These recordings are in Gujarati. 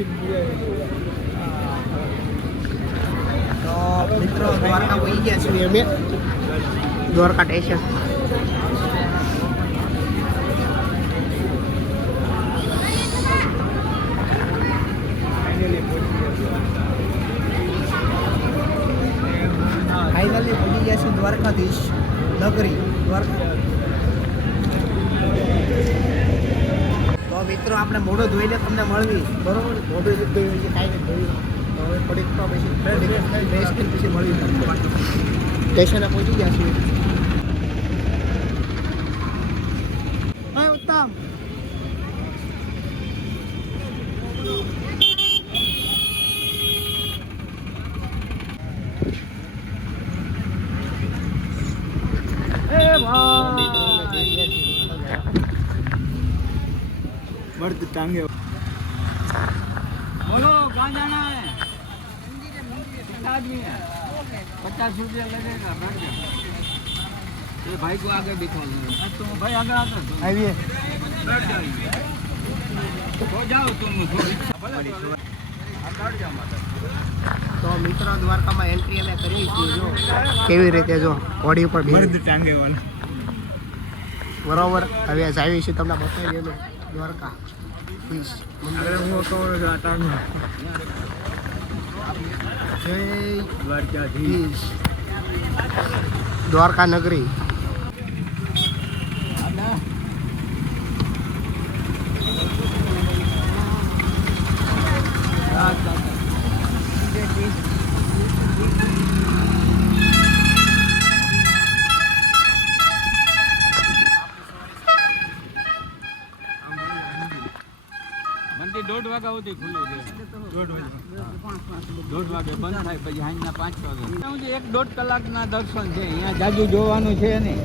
તો મિત્રો દ્વારકા પહોંચી ગયા છીએ અમે, દ્વારકા સ્ટેશન. ફાઇનલી પહોંચી ગયા છીએ દ્વારકાધીશ નગરી દ્વારકા. તો મિત્રો આપણે મોઢો ધોઈને તમને મળવી, બરોબર? મોઢું ધોઈ કાંઈ નથી ધોયું. તો હવે થોડીક તો પછી ફ્રેશ થઈને પછી મળવી તમને. સ્ટેશને પહોંચી ગયા છીએ. ઉત્તમ मर्द टांगे बोलो कहाँ जाना है? कितना आदमी है? 50 रुपया लगेगा. बैठ जाओ. ये भाई को आगे बिठा लो. तो भाई आगे आता आइए, बैठ जाइए. हो जाओ तुम. તો મિત્રો દ્વારકામાં એન્ટ્રી અમે કરી છે. જો કેવી રીતે જો ઘોડી ઉપર મર્દ ટાંગે વાળા, બરોબર. હવે જાવી છે તમને બતાવી દેલો દ્વારકા મંદિર. હું તો જય દ્વારકાધીશ, દ્વારકા નગરી. મંદિર 1:30 વાગ્યા સુધી ખુલ્લું છે. 1:30 વાગે બંધ થાય, પછી સાંજના 5 વાગે. 1-1.5 કલાકના દર્શન છે. અહીંયા જાજુ જોવાનું છે નહીં.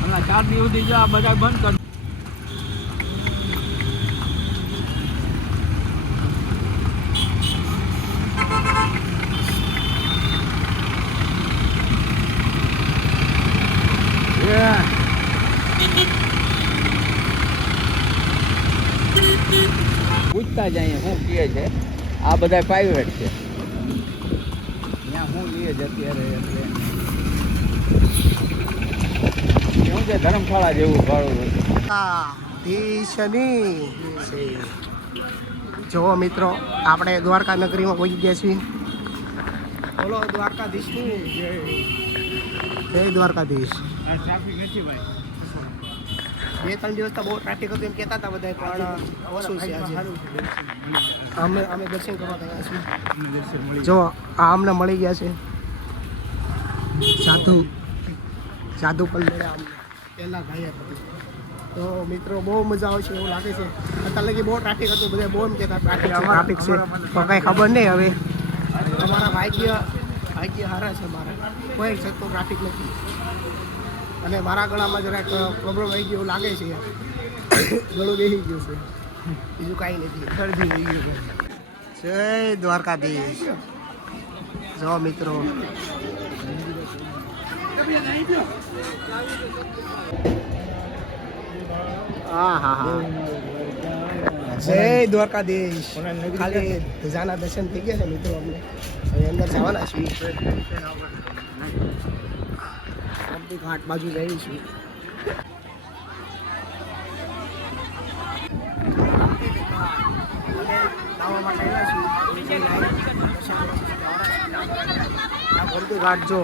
હમણાં 4 દિવસ સુધી જો આ બધા બંધ કર. પૂછતા જ અહીંયા શું કહે છે. આ બધા પ્રાઇવેટ છે. ત્યાં શું લે છે અત્યારે? એટલે શું છે, ધર્મશાળા જેવું ભાડું. જો મિત્રો આપણે દ્વારકા નગરીમાં પહોંચી ગયા છીએ. બોલો દ્વારકાધીશની જય. જય દ્વારકાધીશ. ટ્રાફિક નથી ભાઈ. 2-3 દિવસ તો બહુ ટ્રાફિક હતું એમ કહેતા હતા બધા, પણ ઓછું છે આજે. અમે દર્શન કરવા ગયા છીએ. જો આ અમને મળી ગયા છે સાધુ પણ મળ્યા અમને પહેલાં ભાઈ હતા. તો મિત્રો બહુ મજા આવશે એવું લાગે છે. અત્યારે લગી બહુ ટ્રાફિક હતું, બધા બહુ એમ કહેતા ટ્રાફિક છે, તો કાંઈ ખબર નહીં. હવે અમારા ભાગ્ય સારા છે. મારા કોઈ જતો ટ્રાફિક નથી. અને મારા ગળામાં જરાક પ્રોબ્લેમ આવી ગયો એવું લાગે છે. ગળું બેસી ગયું છે, બીજું કાંઈ નથી. શરદી થઈ ગયું છે. જય દ્વારકાધીશ. જો મિત્રો હા જય દ્વારકાધીશ. ખાલી ધજાના દર્શન થઈ ગયા છે મિત્રો. અમને હવે અંદર જવાના છીએ. ઘાટ બાજુ જઈએ છીએ. ઘાટ જો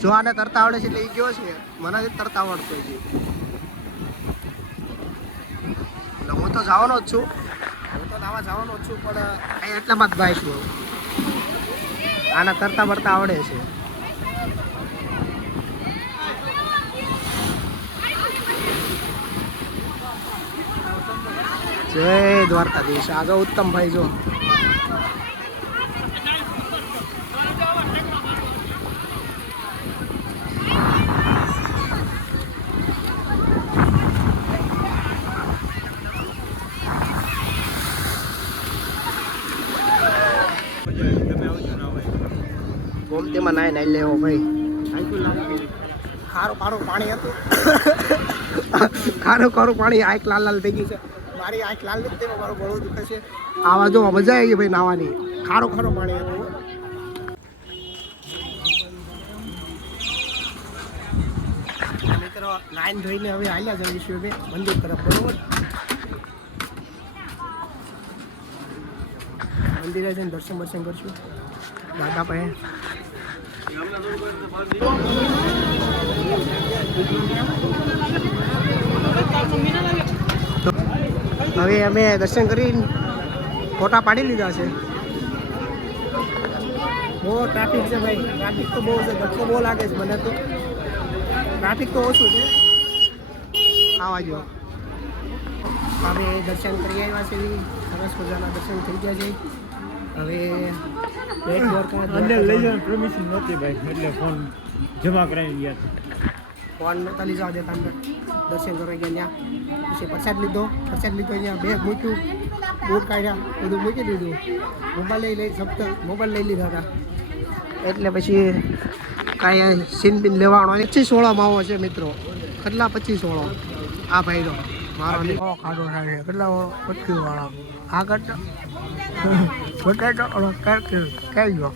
જો આને તરતા આવડે છે એટલે એ ગયો છે. મને તરતા આવડતો છે. હું તો જવાનો જ છું. નાવા જવાનો છું, પણ અહીં એટલામાં જ ભાઈ છું. આના તરતા બરતા આવડે છે. જય દ્વારકાધીશ. આગળ ઉત્તમ ભાઈ જો તેમાં નાઈ લેવો ભાઈ. ખારું પાણી હતું. ખારું પાણી આંખ લાલ થઈ ગઈ છે. મારી આંખ લાલ નથી થઈ, મારું ગળું દુખે છે. આવા જો મજા આવી ગઈ ભાઈ નાવાની. ખારું પાણી હતું. મિત્રો લાઈન ધોઈને હવે આવ્યા જઈશું હવે મંદિર તરફ. બરોબર, મંદિરે જઈને દર્શન કરશું દાદા પાસે. હવે અમે દર્શન કરીને ફોટા પાડી લીધા છે. બહુ ટ્રાફિક છે ભાઈ, ટ્રાફિક તો બહુ છે. ધક્કો બહુ લાગે છે મને તો. ટ્રાફિક તો ઓછું છે. આવા જો અમે દર્શન કરી આવ્યા છે. સરસ મજાના દર્શન થઈ ગયા છે. હવે અંદર લઈ જવાની પરમિશન નહોતી ભાઈ, એટલે ફોન જમા કરાવી ગયા હતા. ફોન નહોતા લઈ જવા દેતા અંદર. દર્શન કરવા ગયા ત્યાં. પછી પ્રસાદ લીધો અહીંયા. બેગ મૂક્યું, બૂટ કાઢ્યા, બધું મૂકી દીધું. મોબાઈલ લઈ લીધા હતા. એટલે પછી કાંઈ સીન બીન લેવાનો 25-16 માવો છે મિત્રો. કેટલા 25-16? આ ભાઈનો મારો ખાડો થાય. કેટલા 25 વાળા આ કરતા બટાટા કઈ ગયો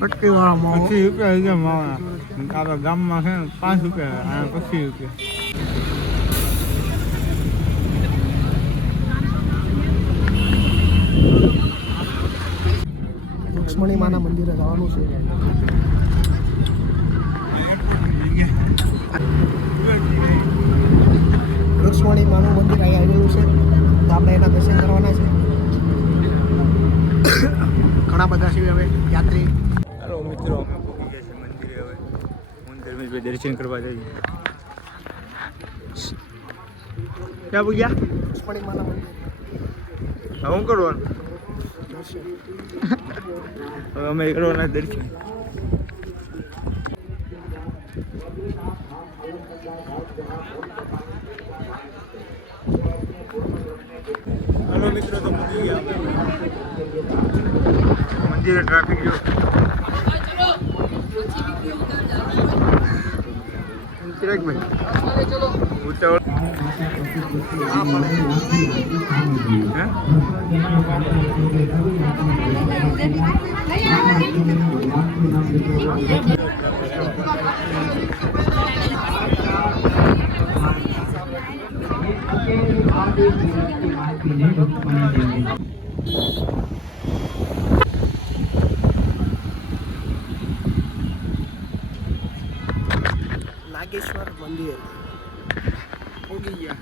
25 વાળા માવો. 25 રૂપિયા ગયા માવા. આપણા ગામમાં છે ને 5 રૂપિયા, અને 25 રૂપિયા. લક્ષ્મણી માના મંદિરે જવાનું છે. લક્ષ્મણી માનું મંદિર અહીંયા આવેલું છે, તો આપણે એના દર્શન કરવાના છે. ઘણા બધા છે હવે યાત્રી. હાલો મિત્રો, અમે પહોંચી ગયા છે મંદિરે. હવે મંદિર દર્શન કરવા જઈએ. ક્યાં પૂગ્યા? લક્ષ્મણી માના મંદિર. શું કરવાનું? દર્શન. હવે અમે કરવાના દર્શન. હાલો મિત્રો, તો પહોંચી ગયા મંદિરે. ટ્રાફિક જો ચિરાગભાઈ ઉતાવળ. નાગેશ્વર મંદિર પહોંચી ગયા.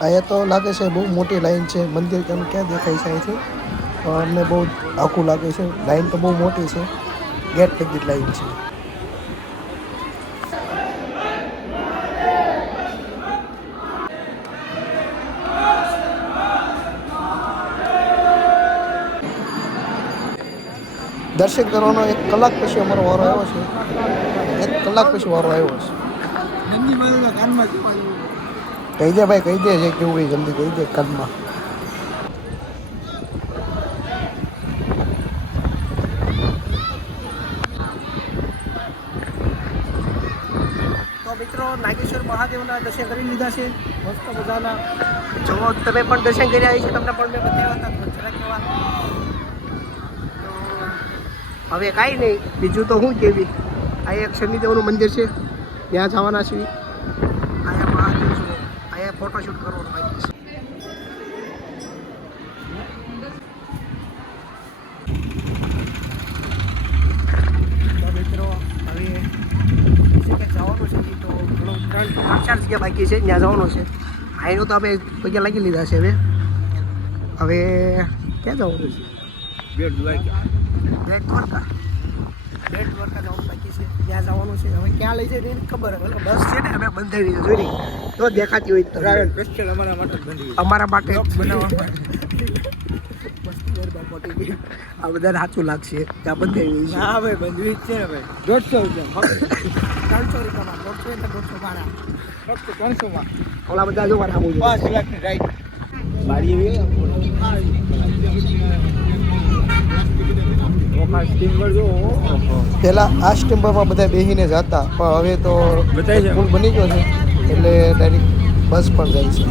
અહીંયા તો લાગે છે બહુ મોટી લાઈન છે. મંદિર કેમ ક્યાં દેખાય છે અહીંથી? અમને બહુ આખું લાગે છે. લાઈન તો બહુ મોટી છે. ગેટ લગી લાઈન છે. દર્શન કરવાનો 1 કલાક પછી અમારો વારો આવ્યો છે. 1 કલાક પછી વારો આવ્યો છે. કહી દે ભાઈ, કહી દે જે કેવું હોય જલ્દી કહી દે કાનમાં. તો મિત્રો, નાગેશ્વર મહાદેવના દર્શન કરી લીધા છે. મસ્ત મજાના. જો તમે પણ દર્શન કર્યા છે, તમને પણ મેં બતાવ્યા હતા. જરા કેવા હવે કાંઈ નહીં, બીજું તો શું કેવી. આ એક શનિદેવનું મંદિર છે, ત્યાં જવાના છીએ. અહીંયા મહાદેવ છે, અહીંયા ફોટોશૂટ કરવાનું બાકી છે. તો મિત્રો હવે જવાનું છે, તો 3-4 જગ્યા બાકી છે, ત્યાં જવાનું છે. અહીંનું તો આપણે પૈસા લાગી લીધા છે. હવે ક્યાં જવાનું છે? બેટ દ્વારકા. બેટ દ્વારકા. બેટ દ્વારકા જવાનું બાકી છે, ત્યાં જવાનું છે. હવે ક્યાં લઈ જાય એની ખબર હવે બસ છે ને અમે બંધાવી છે જોઈ તો દેખાતી હોય તો સ્પેશિયલ અમારા માટે જ બંધી અમારા માટે બનાવવા માટે. મસ્તી ગરબા પટી ગઈ. આ બધાને સાચું લાગશે કે આ બંધાવી છે. હા ભાઈ બંધવી જ છે ને ભાઈ 150 રૂપિયા 300 રૂપિયામાં 150 એટલે 150 ભાડા. ફક્ત 300 માં ઓલા બધા જો મારા આવું 5 લાખની રાઈડ બારી પહેલાં આ સ્ટેમ્પરમાં બધા બેસીને જતા પણ હવે તો બતાવી છે. પુલ બની ગયો છે એટલે ડાયરેક્ટ બસ પણ જાય છે.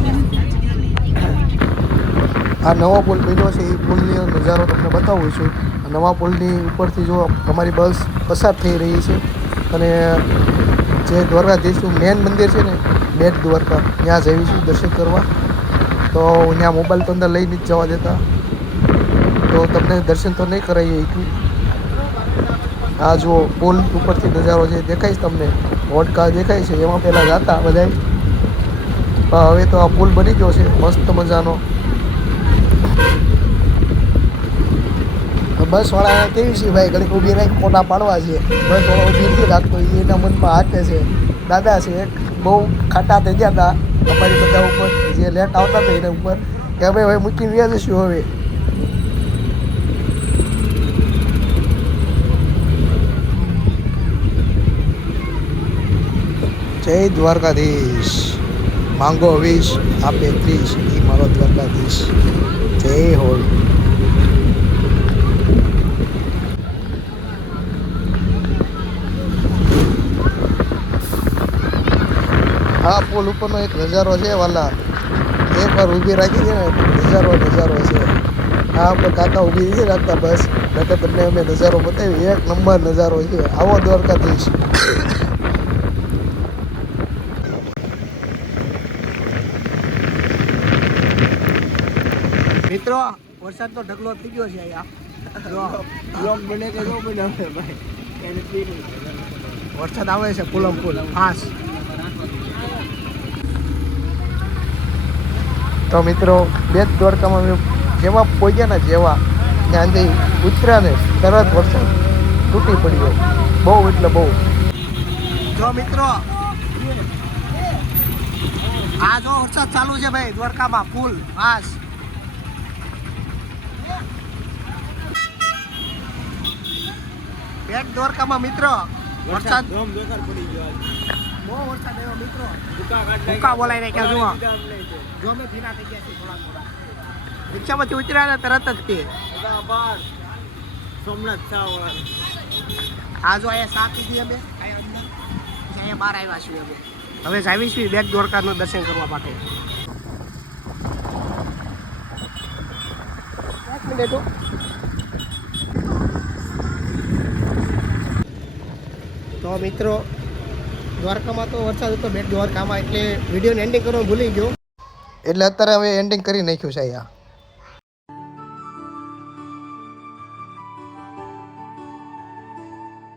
આ નવો પુલ બન્યો છે એ પુલનો નજારો તમને બતાવું છું. આ નવા પુલની ઉપરથી જો અમારી બસ પસાર થઈ રહી છે અને જે દ્વારકાધીશનું મેન મંદિર છે ને બેટ દ્વારકા ત્યાં જઈશું દર્શન કરવા. તો ત્યાં મોબાઈલ તો અંદર લઈને જ જવા દેતા તો તમને દર્શન તો નહીં કરાવીએ એટલું. આ જુઓ પુલ ઉપરથી નજારો છે દેખાય છે તમને વોડકા દેખાય છે એમાં પહેલાં જતા બધાય પણ હવે તો આ પુલ બની ગયો છે મસ્ત મજાનો. બસવાળા કેવી છે ભાઈ ઘડીક ઊભી રહી ફોટા પાડવા છે બસવાળા ઊભી નથી રાખતો એના મનમાં હાકે છે. દાદા છે એક બહુ ખાટા થઈ ગયા હતા અમારી બધા ઉપર જે લેટ આવતા હતા એના ઉપર કે અમે હવે મૂકીને વ્યા જઈશું હવે. જય દ્વારકાધીશ. માંગો વીસ આપે 30 એ મારો દ્વારકાધીશ. જય હોલ. આ પુલ ઉપરનો એક નજારો છે વાલા એકવાર ઊભી રાખી છે ને નજારો છે. આ આપણે કાકા ઊભી નથી રાખતા બસ નકર તમને અમે નજારો બતાવી એક નંબર નજારો છે. આવો દ્વારકાધીશ. મિત્રો વરસાદનો ઢગલો થઈ ગયો છે અહીંયા. બ્લોગ બને કે ન બનાવે ભાઈ એને પીને વરસાદ આવે છે પુલમ પુલ ફાસ. તો મિત્રો બેટ દ્વારકામાં અમે જેવા પહોંચ્યા ને જેવા ત્યાં જઈ ઉતર્યા ને તરત વરસાદ તૂટી પડ્યો બહુ એટલે બહુ. જો મિત્રો આ જો વરસાદ ચાલુ છે ભાઈ દ્વારકામાં ફૂલ ફાસ. બેટ દ્વારકામાં મિત્રો વરસાદ ધોમ બેકાર પડી ગયો બહુ વરસાદ આવ્યો મિત્રો. ભૂકા ભૂકા બોલાઈ નાખ્યા જુઓ. જો જો અમે ભીના થઈ ગયા છે થોડા. રિક્ષામાંથી ઉતર્યા ને તરત જ તે બાર સોમનાથ ચાવડા આ જો અહીંયા સા પીધી અમે અહીંયા બહાર આવ્યા છીએ અમે. હવે જાવી છીએ બેટ દ્વારકાનું દર્શન કરવા માટે. એક મિનિટ હો. તો મિત્રો દ્વારકામાં તો વરસાદ હતો બેટ દ્વારકામાં એટલે વિડીયોને એન્ડિંગ કરવાનું ભૂલી ગયો. એટલે અત્યારે હવે એન્ડિંગ કરી નાખ્યું છે અહીંયા.